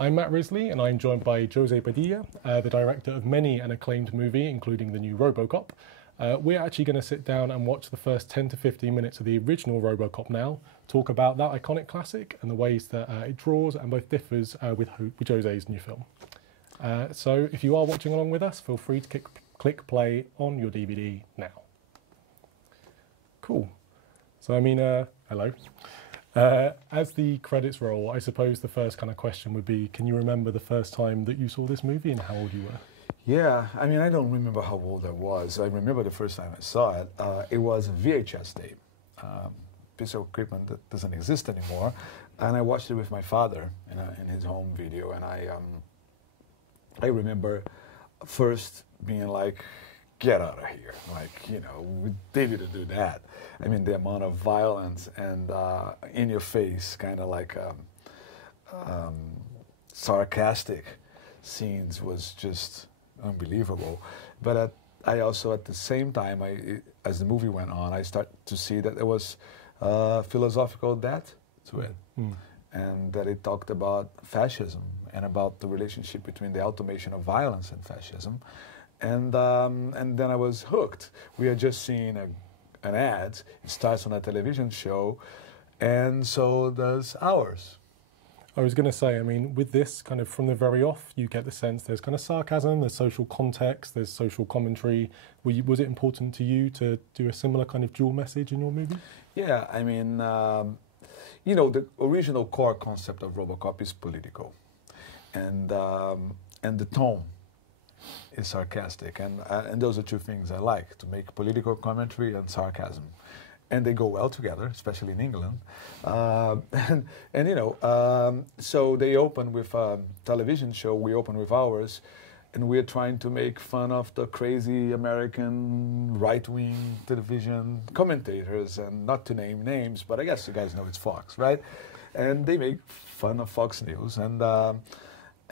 I'm Matt Risley, and I'm joined by José Padilha, the director of many an acclaimed movie, including the new RoboCop. We're actually going to sit down and watch the first 10 to 15 minutes of the original RoboCop now, talk about that iconic classic and the ways that it draws and both differs with José's new film. So if you are watching along with us, feel free to click play on your DVD now. Cool. So I mean, hello. As the credits roll, I suppose the first kind of question would be, can you remember the first time that you saw this movie and how old you were? Yeah, I mean, I don't remember how old I was. I remember the first time I saw it. It was a VHS tape, piece of equipment that doesn't exist anymore. And I watched it with my father in his home video. And I remember first being like, get out of here. Like, you know, we didn't do that. I mean, the amount of violence and in your face, kind of like sarcastic scenes was just unbelievable. But I also, at the same time, as the movie went on, I started to see that there was philosophical depth to it. And that it talked about fascism and about the relationship between the automation of violence and fascism. And then I was hooked. We had just seen an ad. It starts on a television show, and so does ours. I was going to say, I mean, with this, kind of from the very off, you get the sense there's kind of sarcasm, there's social context, there's social commentary. Was it important to you to do a similar kind of dual message in your movie? Yeah, I mean, you know, the original core concept of RoboCop is political, and the tone is sarcastic, and those are two things I like, to make political commentary and sarcasm, and they go well together, especially in England. And you know, so they open with a television show, we open with ours, and we're trying to make fun of the crazy American right-wing television commentators, and not to name names, but I guess you guys know it's Fox, right? And they make fun of Fox News,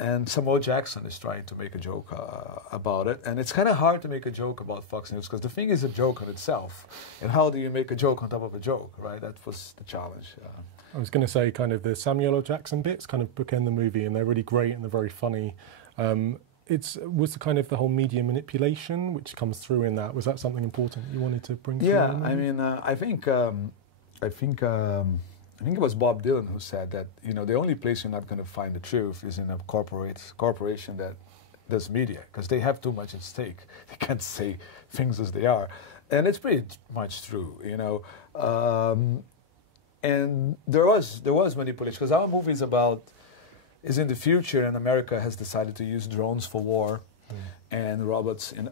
and Samuel Jackson is trying to make a joke about it. And it's kind of hard to make a joke about Fox News because the thing is a joke on itself. And how do you make a joke on top of a joke, right? That was the challenge. I was going to say kind of the Samuel L. Jackson bits kind of bookend the movie, and they're really great and they're very funny. Was the kind of the whole media manipulation which comes through in that, was that something important you wanted to bring through? Yeah, I mean, I think it was Bob Dylan who said that, you know, the only place you're not going to find the truth is in a corporation that does media, because they have too much at stake. They can't say things as they are. And it's pretty much true, you know. And there was manipulation, because our movie is in the future, and America has decided to use drones for war. And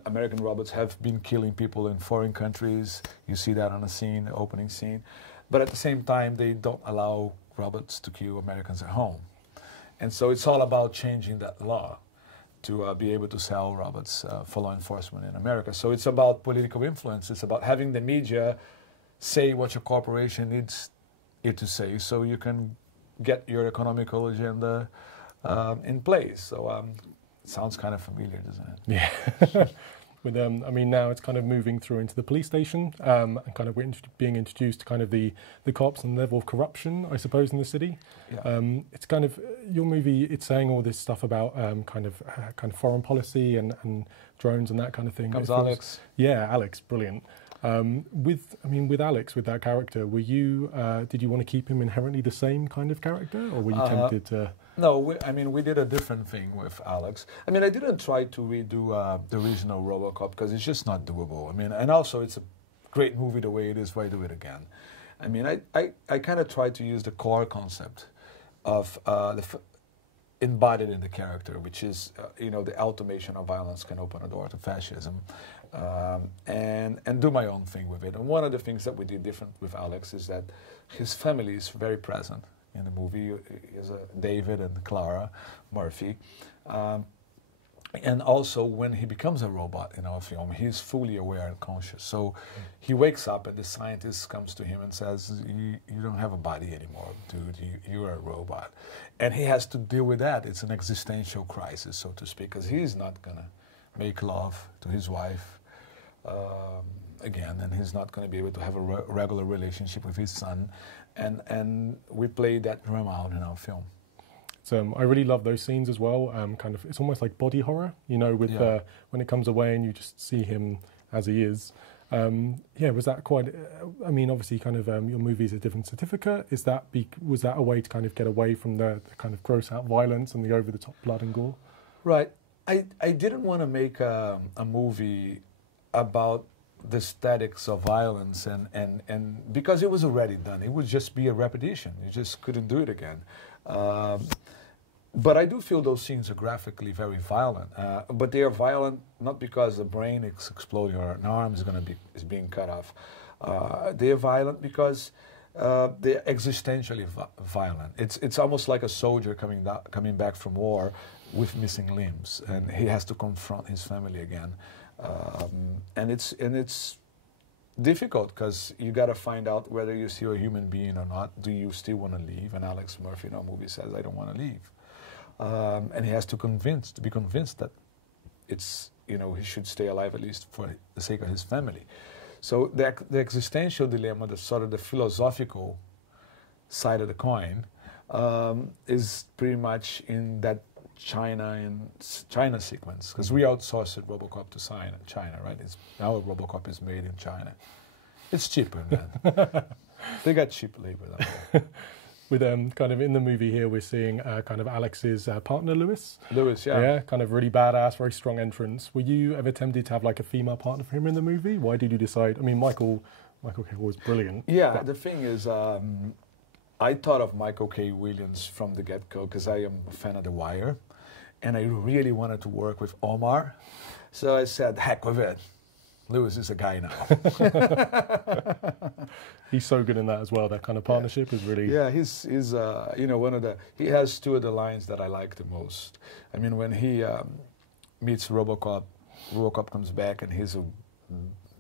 American robots have been killing people in foreign countries. You see that on the opening scene. But at the same time, they don't allow robots to kill Americans at home. And so it's all about changing that law to be able to sell robots for law enforcement in America. So it's about political influence. It's about having the media say what your corporation needs it to say, so you can get your economical agenda in place. So it sounds kind of familiar, doesn't it? Yeah. With I mean, now it's kind of moving through into the police station, and kind of we're being introduced to kind of the cops and the level of corruption, I suppose, in the city. Yeah. It's kind of your movie. It's saying all this stuff about kind of foreign policy and drones and that kind of thing. Comes Alex. Yeah, Alex, brilliant. With Alex, with that character, did you want to keep him inherently the same kind of character, or were you tempted to? No, we did a different thing with Alex. I mean, I didn't try to redo the original RoboCop because it's just not doable. I mean, and also it's a great movie the way it is. Why do it again? I mean, I kind of tried to use the core concept of embodied in the character, which is you know, the automation of violence can open a door to fascism, and do my own thing with it. And one of the things that we did different with Alex is that his family is very present in the movie. Is David and Clara Murphy, and also when he becomes a robot in our film, he's fully aware and conscious. So he wakes up and the scientist comes to him and says, you don't have a body anymore, dude, you're a robot. And he has to deal with that. It's an existential crisis, so to speak, because he's not going to make love to his wife again, and he's not going to be able to have a regular relationship with his son. And we played that drama out in our film. So I really love those scenes as well. Kind of, it's almost like body horror, you know, with when it comes away and you just see him as he is. Yeah, was that quite? I mean, obviously, kind of your movie's a different certificate. Was that a way to kind of get away from the kind of gross out violence and the over the top blood and gore? Right. I didn't want to make a movie about the aesthetics of violence and because it was already done. It would just be a repetition. You just couldn't do it again. But I do feel those scenes are graphically very violent. But they are violent not because the brain is exploding or an arm is being cut off. They are violent because they're existentially violent. It's almost like a soldier coming back from war with missing limbs, and he has to confront his family again. And it's difficult because you got to find out whether you're still a human being or not. Do you still want to leave? And Alex Murphy in our movie says, "I don't want to leave." And he has to be convinced that it's, you know, he should stay alive at least for the sake of his family. So the existential dilemma, the sort of the philosophical side of the coin, is pretty much in that China sequence, because we outsourced RoboCop to China, right? Our RoboCop is made in China. It's cheaper, man. They got cheap labor down there. With kind of in the movie here, we're seeing kind of Alex's partner, Lewis. Lewis, yeah. Yeah, kind of really badass, very strong entrance. Were you ever tempted to have like a female partner for him in the movie? Why did you decide? I mean, Michael K. was brilliant. Yeah, the thing is, I thought of Michael K. Williams from the get-go because I am a fan of The Wire, and I really wanted to work with Omar. So I said, heck with it. Lewis is a guy now. He's so good in that as well. That kind of partnership is really... Yeah, he's you know, he has two of the lines that I like the most. I mean, when he meets RoboCop, RoboCop comes back and he's a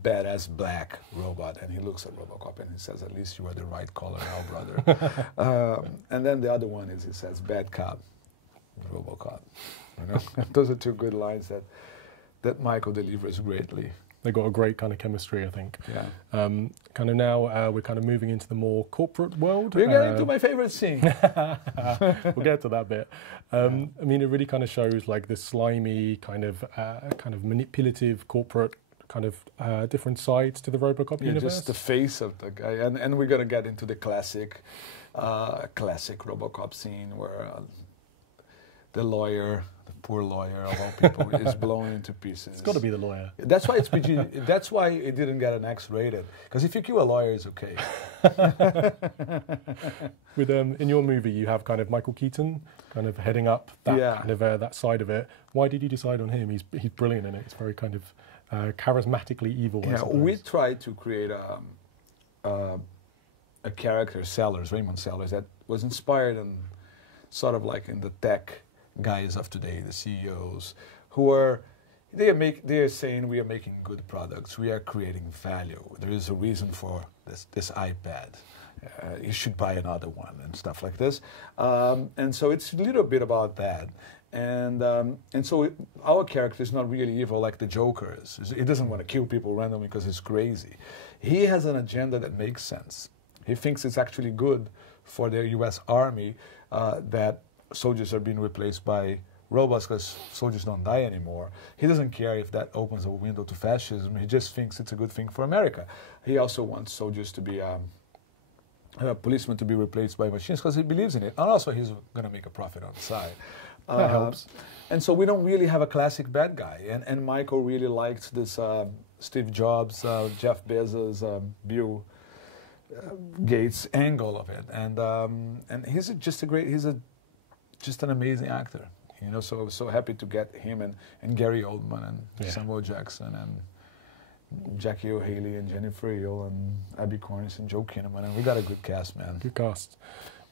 badass black robot, and he looks at RoboCop and he says, "At least you are the right color now, brother." And then the other one is, he says, "Bad cop, RoboCop." You know, those are two good lines that Michael delivers greatly. They got a great kind of chemistry, I think. Yeah. Kind of now we're kind of moving into the more corporate world. We're getting to my favorite scene. We'll get to that bit. I mean, it really kind of shows like this slimy kind of manipulative corporate kind of different sides to the RoboCop universe. Just the face of the guy, and we're gonna get into the classic RoboCop scene where the lawyer, the poor lawyer of all people, is blown into pieces. It's got to be the lawyer. That's why it's PG. That's why it didn't get an X-rated. Because if you kill a lawyer, it's okay. With in your movie, you have kind of Michael Keaton kind of heading up that kind of that side of it. Why did you decide on him? He's brilliant in it. It's very kind of charismatically evil. Yeah, we tried to create a character, Raymond Sellers, that was inspired and sort of like in the tech guys of today, the CEOs, who are they are saying we are making good products, we are creating value. There is a reason for this iPad. You should buy another one and stuff like this. And so it's a little bit about that. And so our character is not really evil like the Joker is. He doesn't want to kill people randomly because he's crazy. He has an agenda that makes sense. He thinks it's actually good for the U.S. Army that soldiers are being replaced by robots because soldiers don't die anymore. He doesn't care if that opens a window to fascism. He just thinks it's a good thing for America. He also wants soldiers to be policemen to be replaced by machines because he believes in it. And also he's going to make a profit on the side. That helps. And so we don't really have a classic bad guy. And Michael really liked this Steve Jobs, Jeff Bezos, Bill Gates angle of it. And he's just an amazing actor. You know, so I was so happy to get him and Gary Oldman and Samuel Jackson and Jackie O'Haley and Jennifer Hill and Abby Cornish and Joe Kinnaman, and we got a good cast, man. Good cast.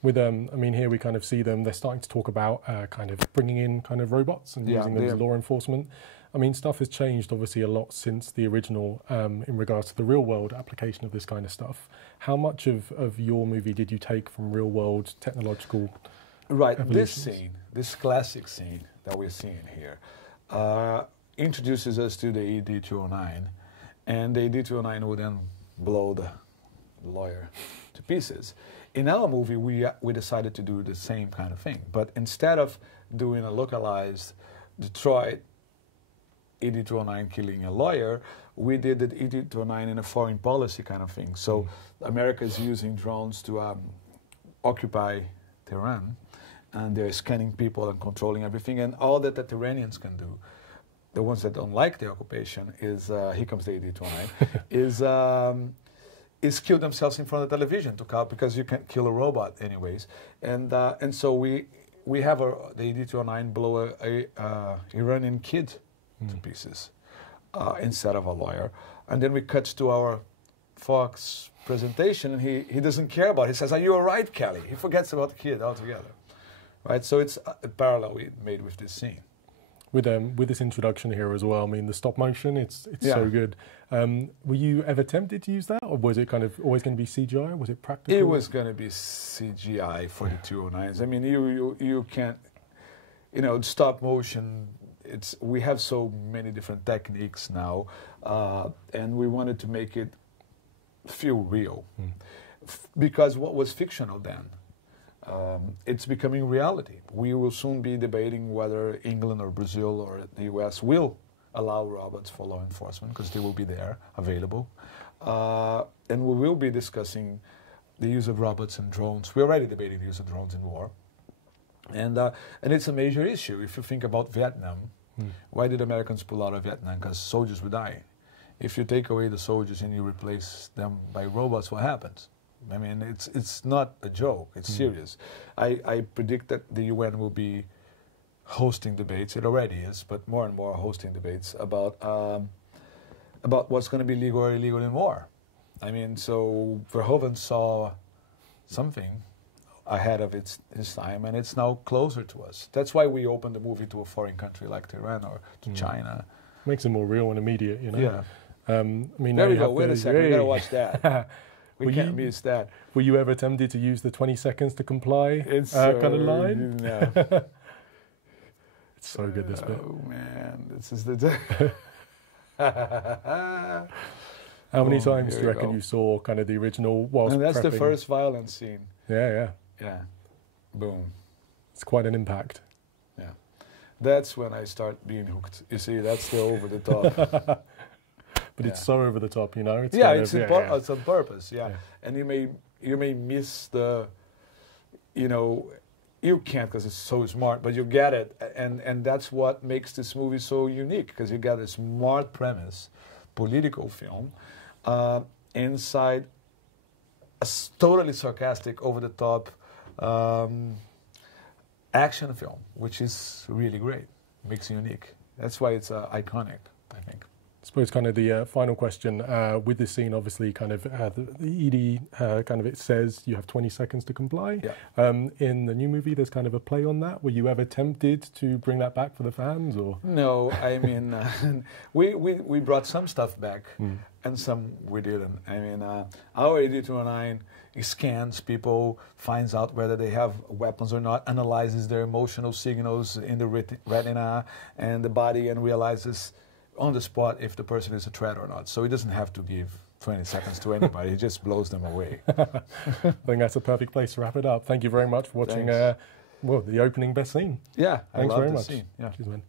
With I mean, here we kind of see them. They're starting to talk about kind of bringing in kind of robots and using them as law enforcement. I mean, stuff has changed obviously a lot since the original in regards to the real world application of this kind of stuff. How much of your movie did you take from real world technological? Right, this scene, this classic scene that we're seeing here, introduces us to the ED-209, and the ED-209 will then blow the lawyer to pieces. in our movie, we decided to do the same kind of thing. But instead of doing a localized Detroit ED-209 killing a lawyer, we did the ED-209 in a foreign policy kind of thing. So America is using drones to occupy Tehran, and they're scanning people and controlling everything. And all that the Tehrannians can do, the ones that don't like the occupation, is here comes the ED-209, is kill themselves in front of the television because you can't kill a robot anyways. And so we have the ED-209 blow a Iranian kid to pieces instead of a lawyer. And then we cut to our Fox presentation, and he doesn't care about it. He says, "Are you all right, Kelly?" He forgets about the kid altogether. Right? So it's a parallel we made with this scene. With this introduction here as well, I mean, the stop motion, it's so good. Were you ever tempted to use that, or was it kind of always going to be CGI? Was it practical? It was going to be CGI for the 209s. I mean, you can't, stop motion. We have so many different techniques now, and we wanted to make it feel real, because what was fictional then, it's becoming reality. We will soon be debating whether England or Brazil or the US will allow robots for law enforcement, because they will be there, available. And we will be discussing the use of robots and drones. We're already debating the use of drones in war. And it's a major issue. If you think about Vietnam, why did Americans pull out of Vietnam? Because soldiers were dying. If you take away the soldiers and you replace them by robots, what happens? I mean, it's not a joke. It's serious. I predict that the UN will be hosting debates. It already is, but more and more hosting debates about what's going to be legal or illegal in war. I mean, so Verhoeven saw something ahead of his time, and it's now closer to us. That's why we opened the movie to a foreign country like Tehran or to China. Makes it more real and immediate, Yeah. I mean, there we go. Wait a second. We got to watch that. We can't miss that. Were you ever tempted to use the 20 seconds to comply kind of line? No. It's so good, this bit. Oh, man. This is the... How many times do you reckon you saw kind of the original whilst And that's prepping? the first violent scene. Yeah. Yeah. Boom. It's quite an impact. Yeah. That's when I start being hooked. You see, that's still over the top. But it's so over the top, It's it's on purpose, And you may miss the, you can't because it's so smart, but you get it, and that's what makes this movie so unique, because you got a smart premise, political film, inside a totally sarcastic, over the top action film, which is really great, makes it unique. That's why it's iconic, I think. I suppose kind of the final question with this scene, obviously, kind of the ED, kind of it says you have 20 seconds to comply. Yeah. In the new movie, there's kind of a play on that. Were you ever tempted to bring that back for the fans, or? No, I mean, we brought some stuff back, and some we didn't. I mean, our ED-209 scans people, finds out whether they have weapons or not, analyzes their emotional signals in the retina and the body, and realizes on the spot if the person is a threat or not. So he doesn't have to give 20 seconds to anybody. He just blows them away. I think that's a perfect place to wrap it up. Thank you very much for watching the opening best scene. Yeah, Thanks I love very the much. scene. Yeah. Cheers, man.